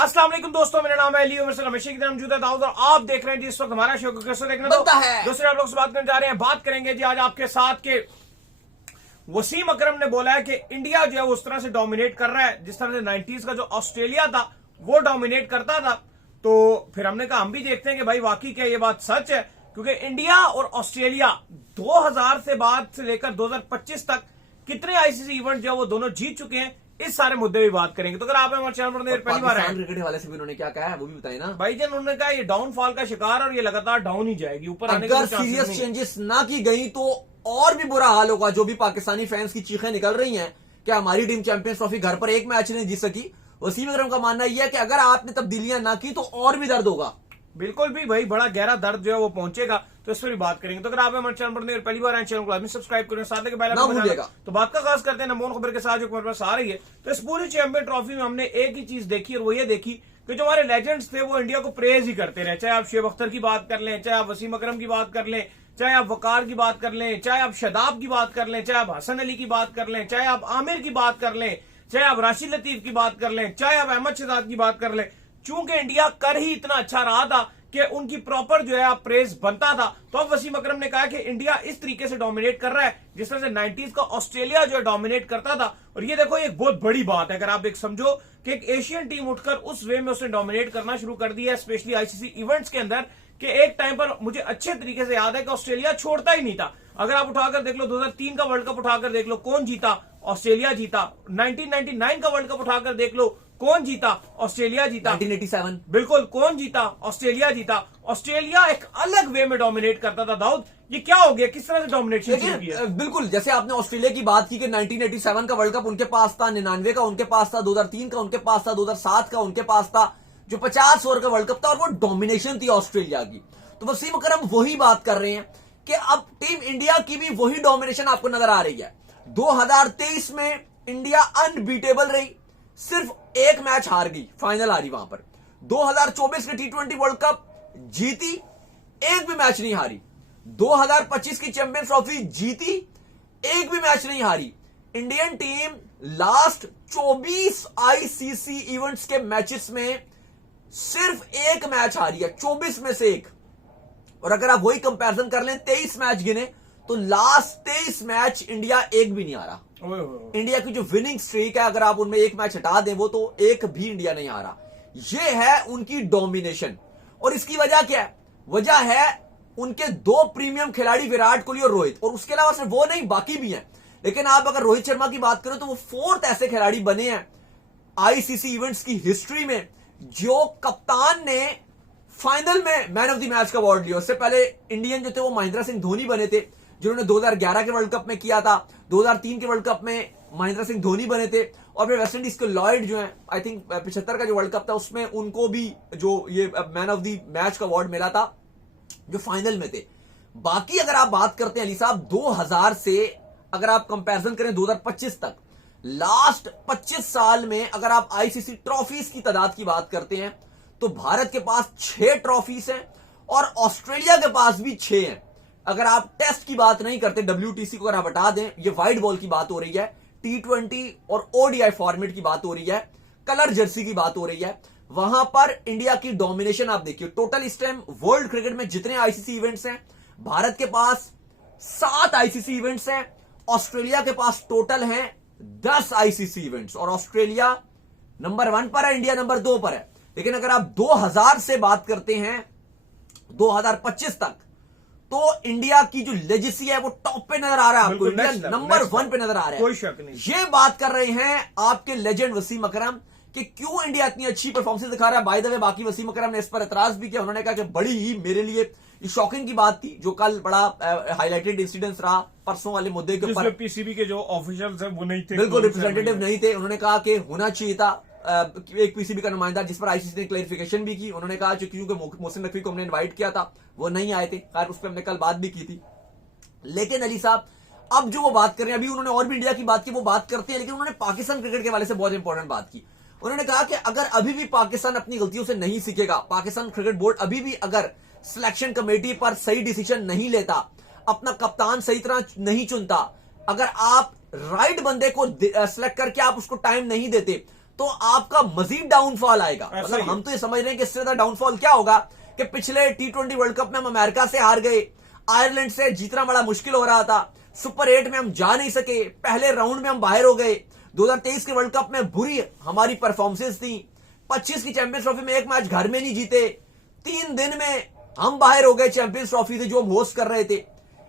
अस्सलाम वालेकुम दोस्तों, मेरा नाम है लियो, मेरे से हमेशा की तरह मौजूद है दाऊद और आप देख रहे हैं जी इस वक्त हमारा शो को कैसे देखना बनता है। दूसरे आप लोग से बात करने जा रहे हैं। बात करेंगे जी आज आपके साथ के वसीम अकरम ने बोला है कि इंडिया जो है उस तरह से डोमिनेट कर रहा है जिस तरह से 90s का जो ऑस्ट्रेलिया था वो डोमिनेट करता था। तो फिर हमने कहा हम भी देखते हैं कि भाई वाकई क्या ये बात सच है, क्योंकि इंडिया और ऑस्ट्रेलिया 2000 से बाद से लेकर 2025 तक कितने आईसीसी इवेंट जो है वो दोनों जीत चुके हैं। इस सारे मुद्दे भी बात करेंगे। तो अगर आप हमारे चैनल पर पहली बार आए, क्रिकेट हवाले से भी उन्होंने क्या कहा है वो भी बताए ना भाई जन उन्होंने कहा ये डाउनफॉल का शिकार और ये लगातार डाउन ही जाएगी, ऊपर आने अगर का सीरियस चेंजेस ना की गई तो और भी बुरा हाल होगा। जो भी पाकिस्तानी फैंस की चीखें निकल रही हैं कि हमारी टीम चैंपियंस ट्रॉफी घर पर एक मैच नहीं जीत सकी, वसीम अकरम का मानना यह है कि अगर आपने तब्दीलियां ना की तो और भी दर्द होगा। बिल्कुल भी भाई बड़ा गहरा दर्द जो है वो पहुंचेगा। तो इस पर भी बात करेंगे। तो अगर आप हमारे चैनल पर पहली बार आए, चैनल को सब्सक्राइब करें, साथ के बेल आइकन बजाना। तो बात का खास करते हैं नमोन खबर के साथ जो हमारे पास आ रही है। तो इस पूरी चैंपियन ट्रॉफी में हमने एक ही चीज देखी और वो ये देखी कि जो हमारे लेजेंड्स थे वो इंडिया को प्रेज ही करते रहे। चाहे आप शेब अख्तर की बात कर लें, चाहे आप वसीम अकरम की बात कर लें, चाहे आप वकार की बात कर लें, चाहे आप शदाब की बात कर लें, चाहे आप हसन अली की बात कर लें, चाहे आप आमिर की बात कर लें, चाहे आप राशिद लतीफ की बात कर लें, चाहे आप अहमद शहजाद की बात कर लें। चूंकि इंडिया कर ही इतना अच्छा रहा था कि उनकी प्रॉपर जो है प्रेज बनता था। तो अब वसीम अकरम ने कहा कि इंडिया इस तरीके से डोमिनेट कर रहा है जिस तरह से 90s का ऑस्ट्रेलिया जो है डोमिनेट करता था। और ये देखो एक बहुत बड़ी बात है, अगर आप एक समझो कि एक एशियन टीम उठकर उस वे में उसने डोमिनेट करना शुरू कर दिया है, स्पेशली आईसीसी इवेंट्स के अंदर, कि एक टाइम पर मुझे अच्छे तरीके से याद है कि ऑस्ट्रेलिया छोड़ता ही नहीं था। अगर आप उठाकर देख लो 2003 का वर्ल्ड कप उठाकर देख लो कौन जीता, ऑस्ट्रेलिया जीता। 1999 का वर्ल्ड कप उठाकर देख लो कौन जीता, ऑस्ट्रेलिया जीता। 1987 बिल्कुल कौन जीता, ऑस्ट्रेलिया जीता। ऑस्ट्रेलिया एक अलग वे में डोमिनेट करता था। दाऊद ये क्या हो गया, किस तरह से डोमिनेशन शुरू किया? बिल्कुल जैसे आपने ऑस्ट्रेलिया की बात की कि 1987 का वर्ल्ड कप उनके पास था, 99 का उनके पास था, 2003 का उनके पास था, 2007 का उनके पास था, जो 50 ओवर का वर्ल्ड कप था और वो डोमिनेशन थी ऑस्ट्रेलिया की। तो वसीम अकरम वही बात कर रहे हैं कि अब टीम इंडिया की भी वही डोमिनेशन आपको नजर आ रही है। 2023 में इंडिया अनबीटेबल रही, सिर्फ एक मैच हार गई, फाइनल हारी वहां पर। 2024 के T20 वर्ल्ड कप जीती, एक भी मैच नहीं हारी। 2025 की चैंपियंस ट्रॉफी जीती, एक भी मैच नहीं हारी। Indian team last 24 ICC events के मैचेस में सिर्फ एक मैच हारी है, 24 में से एक। और अगर आप वही कंपैरिजन कर लें 23 मैच गिने तो लास्ट 23 मैच इंडिया एक भी नहीं हारा। इंडिया की जो विनिंग स्ट्रीक है अगर आप उनमें एक मैच हटा दें वो तो एक भी इंडिया नहीं हारा। ये है उनकी डोमिनेशन। और इसकी वजह क्या है? वजह है उनके दो प्रीमियम खिलाड़ी विराट कोहली और रोहित। और उसके अलावा सिर्फ वो नहीं, बाकी भी हैं। लेकिन आप अगर रोहित शर्मा की बात करें तो वो 4th ऐसे खिलाड़ी बने हैं आईसीसी इवेंट्स की हिस्ट्री में जो कप्तान ने फाइनल में मैन ऑफ द मैच का अवार्ड लिया। उससे पहले इंडियन जो थे वो महेंद्र सिंह धोनी बने थे जिन्होंने 2011 के वर्ल्ड कप में किया था। 2003 के वर्ल्ड कप में महेंद्र सिंह धोनी बने थे। और फिर वेस्ट इंडीज के लॉयड जो है, आई थिंक 75 का जो वर्ल्ड कप था उसमें उनको भी जो ये मैन ऑफ द मैच का अवार्ड मिला था जो फाइनल में थे। बाकी अगर आप बात करते हैं अली साहब 2000 से अगर आप कंपैरिजन करें 2025 तक, लास्ट 25 साल में अगर आप आईसीसी ट्रॉफीज की तादाद की बात करते हैं तो भारत के पास 6 ट्रॉफीज हैं और ऑस्ट्रेलिया के पास भी 6 हैं। अगर आप टेस्ट की बात नहीं करते, WTC को अगर आप हटा दें, ये वाइट बॉल की बात हो रही है, T20 और ODI फॉर्मेट की बात हो रही है, कलर जर्सी की बात हो रही है, वहां पर इंडिया की डोमिनेशन आप देखिए। टोटल इस टाइम वर्ल्ड क्रिकेट में जितने आईसीसी इवेंट्स हैं भारत के पास 7 आईसीसी इवेंट्स हैं, ऑस्ट्रेलिया के पास टोटल हैं 10 आईसीसी इवेंट्स। और ऑस्ट्रेलिया नंबर 1 पर है, इंडिया नंबर 2 पर है। लेकिन अगर आप 2000 से बात करते हैं 2025 तक तो इंडिया की जो लेजेसी है वो टॉप पे नजर आ रहा है आपको, इंडिया नंबर 1 पे नजर आ रहा है, कोई शक नहीं। ये बात कर रहे हैं आपके लेजेंड वसीम अकरम कि क्यों इंडिया इतनी अच्छी परफॉर्मेंस दिखा रहा है। बाय द वे बाकी वसीम अकरम ने इस पर एतराज भी किया। उन्होंने कहा कि बड़ी ही मेरे लिए शॉकिंग की बात थी जो कल बड़ा हाईलाइटेड इंसिडेंस रहा परसों वाले मुद्दे के ऊपर। पीसीबी के जो ऑफिशियल्स हैं वो नहीं थे, बिल्कुल रिप्रेजेंटेटिव नहीं थे। उन्होंने कहा कि होना चाहिए था एक पीसीबी का नुमाइंदा, जिस पर आईसीसी ने क्लैरिफिकेशन भी की। उन्होंने कहा क्योंकि मोहसिन नकवी को हमने इनवाइट किया था वो नहीं आए थे, खैर उस पर हमने कल बात भी की थी। लेकिन अली साहब अब जो वो बात कर रहे हैं, अभी उन्होंने और भी इंडिया की बात की, वो बात करते हैं, लेकिन उन्होंने पाकिस्तान क्रिकेट के हवाले से बहुत इंपॉर्टेंट बात की। उन्होंने कहा कि अगर अभी भी पाकिस्तान अपनी गलतियों से नहीं सीखेगा, पाकिस्तान क्रिकेट बोर्ड अभी भी अगर सिलेक्शन कमेटी पर सही डिसीजन नहीं लेता, अपना कप्तान सही तरह नहीं चुनता, अगर आप राइट बंदे को सिलेक्ट करके आप उसको टाइम नहीं देते तो आपका मजीद डाउनफॉल आएगा। ऐसा मतलब ही हम तो ये समझ रहे हैं कि इससे ज्यादा डाउनफॉल क्या होगा कि पिछले T20 वर्ल्ड कप में हम अमेरिका से हार गए, आयरलैंड से जीतना बड़ा मुश्किल हो रहा था, सुपर 8 में हम जा नहीं सके, पहले राउंड में हम बाहर हो गए, 2023 के वर्ल्ड कप में बुरी हमारी परफॉर्मेंसेस थी, 25 की चैंपियंस ट्रॉफी में एक मैच घर में नहीं जीते, 3 दिन में हम बाहर हो गए चैंपियंस ट्रॉफी से जो हम होस्ट कर रहे थे,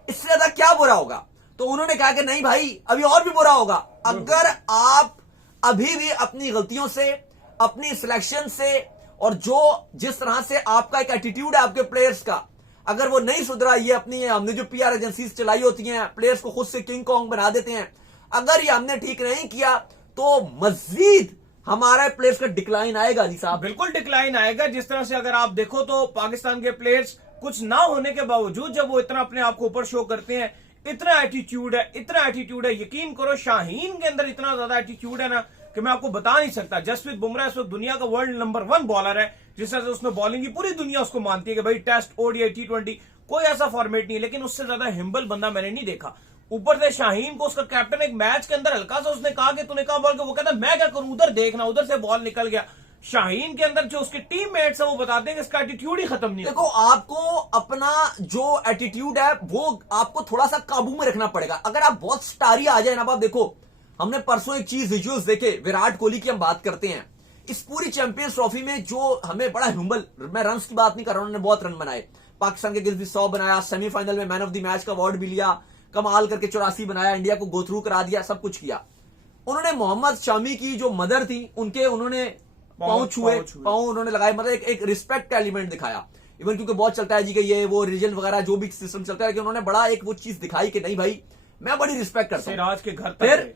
इससे ज्यादा क्या बुरा होगा। तो उन्होंने कहा कि नहीं भाई, अभी और भी बुरा होगा। अगर आप अभी भी अपनी गलतियों से, अपनी सिलेक्शन से, और जिस तरह से आपका एक एटीट्यूड है आपके प्लेयर्स का, अगर वो नहीं सुधरा, ये अपनी हमने जो पीआर एजेंसीज चलाई होती हैं, प्लेयर्स को खुद से किंग कॉन्ग बना देते हैं, अगर ये हमने ठीक नहीं किया तो मजीद हमारे प्लेयर्स का डिक्लाइन आएगा। अली साहब, बिल्कुल डिक्लाइन आएगा। जिस तरह से अगर आप देखो तो पाकिस्तान के प्लेयर्स कुछ ना होने के बावजूद जब वो इतना अपने आप को ऊपर शो करते हैं, इतना एटीट्यूड है, यकीन करो शाहीन के अंदर इतना ज्यादा एटीट्यूड है ना कि मैं आपको बता नहीं सकता। जसप्रीत बुमराह इस वक्त दुनिया का वर्ल्ड नंबर 1 बॉलर है। जिस तरह से उसने बॉलिंग की, पूरी दुनिया उसको मानती है कि भाई टेस्ट, ओडीआई, T20 कोई ऐसा फॉर्मेट नहीं है, लेकिन उससे ज्यादा हिम्बल बंदा मैंने नहीं देखा। ऊपर से शाहीन को उसका कैप्टन एक मैच के अंदर हल्का सा उसने कहा कि तूने कहा बॉल को, वो कहता मैं क्या करूं, उधर देखना, उधर से बॉल निकल गया। शाहीन के अंदर जो उसके टीममेट्स हैं वो बताते हैं कि इसका एटीट्यूड ही खत्म नहीं है। देखो, आपको अपना जो एटीट्यूड है वो आपको थोड़ा सा काबू में रखना पड़ेगा। अगर आप बहुत स्टारी आ जाए ना, आप देखो, हमने परसों एक चीज विजुअल्स देखे, विराट कोहली की हम बात करते हैं, इस पूरी चैंपियंस ट्रॉफी में जो हमें बड़ा ह्यूम्बल, मैं रन्स की बात नहीं कर रहा हूं, उन्होंने बहुत रन बनाए, पाकिस्तान के गिल्स भी 100 बनाया, सेमीफाइनल में मैन ऑफ द मैच का अवार्ड भी लिया, कमाल करके 84 बनाया, इंडिया को गो थ्रू करा दिया, सब कुछ किया। उन्होंने मोहम्मद शामी की जो मदर थी उन्होंने पांव छुए, पांव उन्होंने लगाए, मतलब एक रिस्पेक्ट का एलिमेंट दिखाया। इवन क्योंकि बहुत चलता है जी कि ये वो रिजल्ट वगैरह जो भी सिस्टम चलता है, लेकिन उन्होंने बड़ा एक वो चीज दिखाई कि नहीं भाई, मैं बड़ी रिस्पेक्ट करता हूं। सिराज के घर तक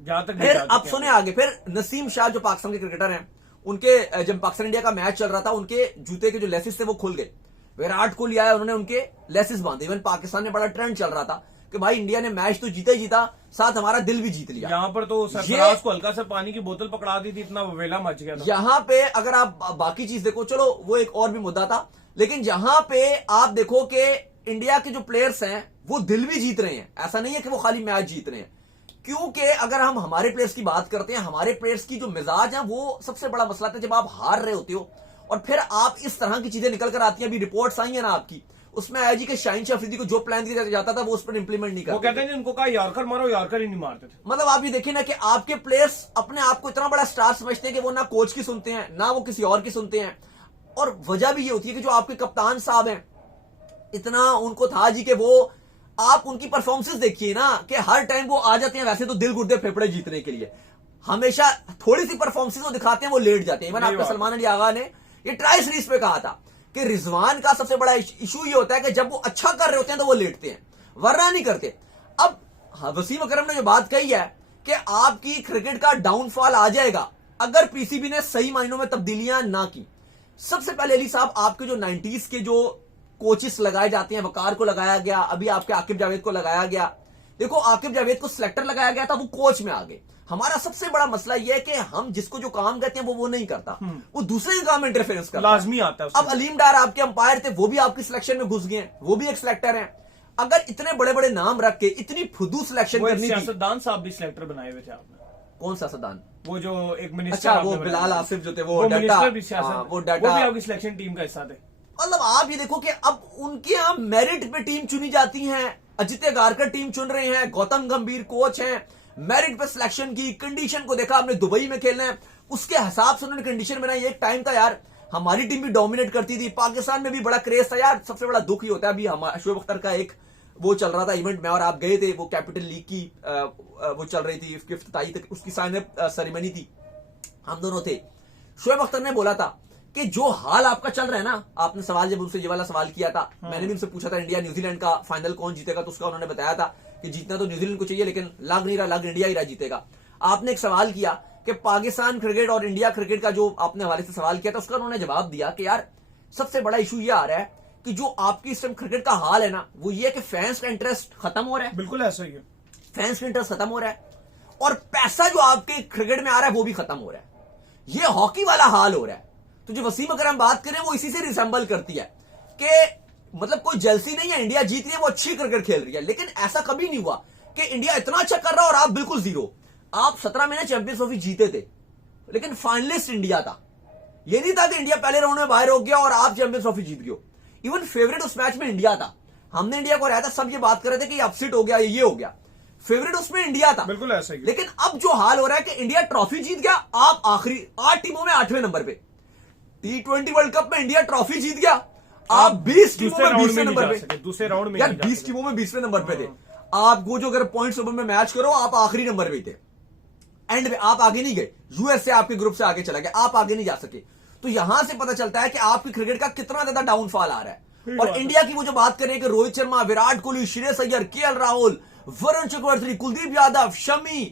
जहां तक फिर अब सुने आगे, फिर नसीम शाह जो पाकिस्तान के क्रिकेटर हैं, उनके जब पाकिस्तान इंडिया का मैच चल रहा था, उनके जूते के जो लेसिस थे वो खुल गए, विराट कोहली आया, उन्होंने उनके लेसिस बांधे। इवन पाकिस्तान में बड़ा ट्रेंड चल रहा था कि भाई इंडिया ने मैच तो जीता ही जीता, साथ हमारा दिल भी जीत लिया। यहाँ पर तो सरफराज को हल्का सा पानी की बोतल पकड़ा दी थी, इतना वेला मच गया था। यहाँ पे अगर आप बाकी चीज देखो, चलो वो एक और भी मुद्दा था, लेकिन जहां पे आप देखो कि इंडिया के जो प्लेयर्स हैं वो दिल भी जीत रहे हैं, ऐसा नहीं है कि वो खाली मैच जीत रहे हैं। क्योंकि अगर हम हमारे प्लेयर्स की बात करते हैं, हमारे प्लेयर्स की जो मिजाज है वो सबसे बड़ा मसला था। जब आप हार रहे होते हो और फिर आप इस तरह की चीजें निकल कर आती हैं, अभी रिपोर्ट्स आई है ना आपकी, उसमें आया जी कि शाहीन शाह अफरीदी को जो प्लान दिया जाता था वो उस पर इंप्लीमेंट नहीं करते। वो कहते हैं उनको कहा यॉर्कर मारो, यॉर्कर ही नहीं मारते थे। मतलब आप ये देखिए ना कि आपके प्लेयर्स अपने आप को इतना बड़ा स्टार समझते हैं कि वो ना कोच की सुनते हैं, ना वो किसी और की सुनते हैं। और वजह भी ये होती है कि जो आपके कप्तान साहब हैं, इतना उनको था जी कि वो, आप उनकी परफॉर्मेंसेस देखिए ना कि हर टाइम वो आ जाते हैं वैसे तो दिल गुर्दे फेफड़े जीतने के लिए, हमेशा थोड़ी सी परफॉर्मेंसेस वो दिखाते हैं वो लेट जाते हैं। इवन आपके सलमान अली आगा ने ये ट्राई सीरीज पे कहा था कि रिजवान का सबसे बड़ा इशू ये होता है कि जब वो अच्छा कर रहे होते हैं तो वो लेटते हैं, वरना नहीं करते। अब वसीम अकरम ने जो बात कही है कि आपकी क्रिकेट का डाउनफॉल आ जाएगा अगर पीसीबी ने सही मायनों में तब्दीलियां ना की। सबसे पहले अली साहब, आपके जो 90s के जो कोचेस लगाए जाते हैं, वकार को लगाया गया, अभी आपके आकिब जावेद को लगाया गया। देखो, आकिब जावेद को सिलेक्टर लगाया गया था, वो कोच में आ गए। हमारा सबसे बड़ा मसला यह है कि हम जिसको जो काम कहते हैं वो नहीं करता, वो दूसरे के काम में इंटरफेरेंस करता, लाजमी आता है। अब अलीम डार आपके अंपायर थे, वो भी आपकी सिलेक्शन में घुस गए हैं, वो भी एक सिलेक्टर हैं। अगर इतने बड़े बड़े नाम रख के इतनी फुदू सिलेक्शन करनी थी। सियासतदान साहब भी सिलेक्टर बनाए हुए थे आपने। कौन सा सियासतदान? वो जो एक मिनिस्टर, अच्छा, वो बिलाल आसिफ जो थे, वो मिनिस्टर भी सियासत, वो भी आपकी सिलेक्शन टीम का हिस्सा थे। मतलब आप ये देखो कि अब उनके यहां मेरिट पे टीम चुनी जाती है, अजित गारकर टीम चुन रहे हैं, गौतम गंभीर कोच हैं, मेरिट पे सिलेक्शन की, कंडीशन को देखा, आपने दुबई में खेलना है उसके हिसाब से उन्होंने कंडीशन बनाई। एक टाइम था यार हमारी टीम भी डोमिनेट करती थी, पाकिस्तान में भी बड़ा क्रेज था यार। सबसे बड़ा दुख ही होता है, अभी शोएब अख्तर का एक वो चल रहा था इवेंट में और आप गए थे, वो कैपिटल लीग की वो चल रही थी, इफ्तिताई तक उसकी साइन अप सेरेमनी थी, हम दोनों थे। शोएब अख्तर ने बोला था कि जो हाल आपका चल रहा है ना, आपने सवाल जब उनसे ये वाला सवाल किया था, मैंने भी उनसे पूछा था इंडिया न्यूजीलैंड का फाइनल कौन जीतेगा, तो उसका उन्होंने बताया था कि जीतना तो न्यूजीलैंड को चाहिए, लेकिन लग नहीं रहा, लग इंडिया ही रहा जीतेगा। आपने एक सवाल किया कि पाकिस्तान क्रिकेट और इंडिया क्रिकेट का जो आपने हवाले से सवाल किया था, उसका उन्होंने जवाब दिया कि यार सबसे बड़ा इशू ये आ रहा है कि जो आपकी इस टाइम क्रिकेट का हाल है ना, वो ये कि फैंस का इंटरेस्ट खत्म हो रहा है। बिल्कुल ऐसा ही है, फैंस का इंटरेस्ट खत्म हो रहा है और पैसा जो आपके क्रिकेट में आ रहा है वो भी खत्म हो रहा है। ये हॉकी वाला हाल हो रहा है। तो जो वसीम अगर हम बात करें वो इसी से रिसेंबल करती है कि मतलब कोई जलसी नहीं है, इंडिया जीत रही है, वो अच्छी क्रिकेट खेल रही है, लेकिन ऐसा कभी नहीं हुआ कि इंडिया इतना अच्छा कर रहा और आप बिल्कुल जीरो। आप 17 महीने चैंपियंस ट्रॉफी जीते थे, लेकिन फाइनलिस्ट इंडिया था। ये नहीं था कि इंडिया पहले राउंड में बाहर हो गया और आप चैंपियंस ट्रॉफी जीत गए हो। इवन फेवरेट उस मैच में इंडिया था। हमने इंडिया को हराया था, सब ये बात कर रहे थे कि अपसेट हो गया, ये हो गया। फेवरेट उसमें इंडिया था, बिल्कुल ऐसा ही। लेकिन अब जो हाल हो रहा है कि इंडिया ट्रॉफी जीत गया, आप आखिरी 8 टीमों में 8वें नंबर पे। T20 वर्ल्ड कप में इंडिया ट्रॉफी जीत गया, आप 20 टीमों में 20वें नंबर पे। दूसरे राउंड में यार 20 टीमों में 20वें नंबर पे थे। आपको जो अगर पॉइंट्स में मैच करो, आप आखिरी नंबर पे थे। एंड में आप आगे नहीं गए, यूएस से आपके ग्रुप से आगे चला गया, आप आगे नहीं जा सके। तो यहां से पता चलता है कि आपकी क्रिकेट का कितना ज्यादा डाउनफॉल आ रहा है। और इंडिया की वो जो बात करें कि रोहित शर्मा, विराट कोहली, श्रेयस अय्यर, केएल राहुल, वरुण चक्रवर्ती, कुलदीप यादव, शमी,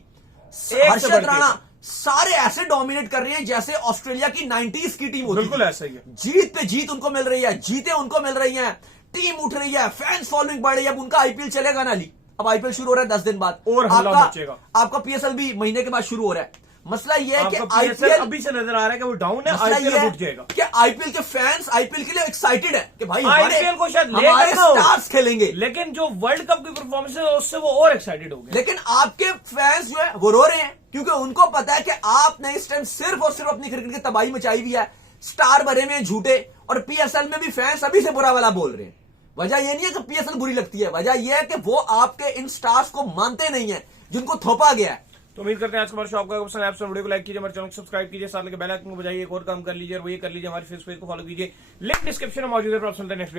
हर्षद राणा, सारे ऐसे डोमिनेट कर रहे हैं जैसे ऑस्ट्रेलिया की 90s की टीम होती है। बिल्कुल ऐसा ही है। जीत पे जीत उनको मिल रही है, जीते उनको मिल रही है, टीम उठ रही है, फैंस फॉलोइंग बढ़ रही है। अब उनका आईपीएल चलेगा ना ली, अब आईपीएल शुरू हो रहा है 10 दिन बाद, और हल्ला मचेगा। आपका पीएसएल भी महीने के बाद शुरू हो रहा है। मसला यह है कि आईपीएल अभी से नजर आ रहा है कि वो डाउन है, आईपीएल उठ जाएगा। कि आईपीएल के फैंस आईपीएल के लिए एक्साइटेड है कि भाई आईपीएल को शायद हमारे स्टार्स खेलेंगे, लेकिन जो वर्ल्ड कप की परफॉर्मेंस है उससे वो और एक्साइटेड हो गए। लेकिन आपके फैंस जो है वो रो रहे हैं, क्योंकि उनको पता है कि आपने इस टाइम सिर्फ और सिर्फ अपनी क्रिकेट की तबाही मचाई हुई है। स्टार भरे में झूठे, और पीएसएल में भी फैंस अभी से बुरा वाला बोल रहे हैं। वजह यह नहीं है कि पीएसएल बुरी लगती है, वजह यह है कि वो आपके इन स्टार्स को मानते नहीं है जिनको थोपा गया है। तो उम्मीद करते हैं आज का हमारा शो आपका पसंद आया। वीडियो को लाइक कीजिए, हमारे चैनल को सब्सक्राइब कीजिए, साथ में बेल आइकन को बजाइए, एक और काम कर लीजिए और वो ये कर लीजिए, हमारे फेसबुक को फॉलो कीजिए, लिंक डिस्क्रिप्शन में मौजूद है। नेक्स्ट